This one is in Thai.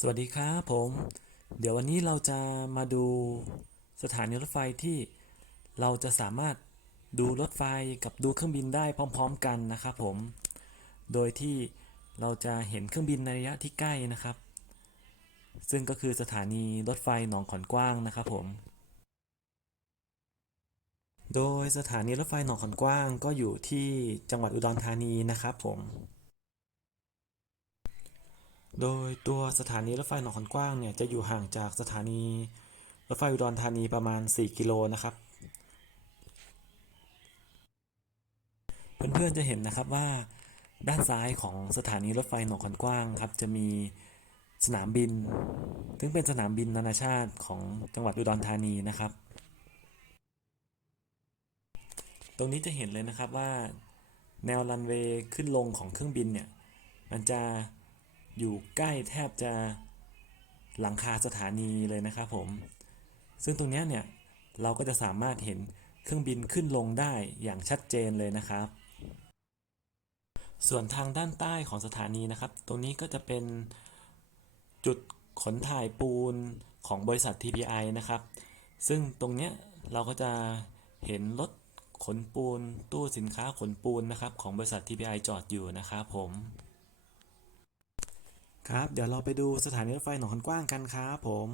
สวัสดีครับผม เดี๋ยววันนี้เราจะมาดูสถานีรถไฟที่เราจะสามารถดูรถไฟกับดูเครื่องบินได้พร้อม ๆ กันนะครับผม โดยที่เราจะเห็นเครื่องบินในระยะที่ใกล้นะครับ ซึ่งก็คือสถานีรถไฟหนองขอนกว้างนะครับผม โดยสถานีรถไฟหนองขอนกว้างก็อยู่ที่จังหวัดอุดรธานีนะครับผม โดยตัวสถานีรถไฟหนองขอนกว้างเนี่ยจะอยู่ห่างจากสถานีรถไฟอุดรธานีประมาณ 4 กิโลนะครับ เพื่อนๆจะเห็นนะครับว่าด้านซ้ายของสถานีรถไฟหนองขอนกว้างครับจะมีสนามบิน ซึ่งเป็นสนามบินนานาชาติของจังหวัดอุดรธานีนะครับ ตรงนี้จะเห็นเลยนะครับว่าแนวรันเวย์ขึ้นลงของเครื่องบินเนี่ยมันจะ อยู่ใกล้แทบจะหลังคาสถานีเลยนะครับผม ซึ่งตรงนี้เนี่ยเราก็จะสามารถเห็นเครื่องบินขึ้นลงได้อย่างชัดเจนเลยนะครับ ส่วนทางด้านใต้ของสถานีนะครับ ตรงนี้ก็จะเป็นจุดขนถ่ายปูนของบริษัท TPI นะครับ ซึ่งตรงเนี้ยเราก็จะเห็นรถขนปูน ตู้สินค้าขนปูนนะครับของบริษัท TPI จอดอยู่นะครับผม ครับ เดี๋ยวเราไปดูสถานีรถไฟหนองคันกว้างกันครับผม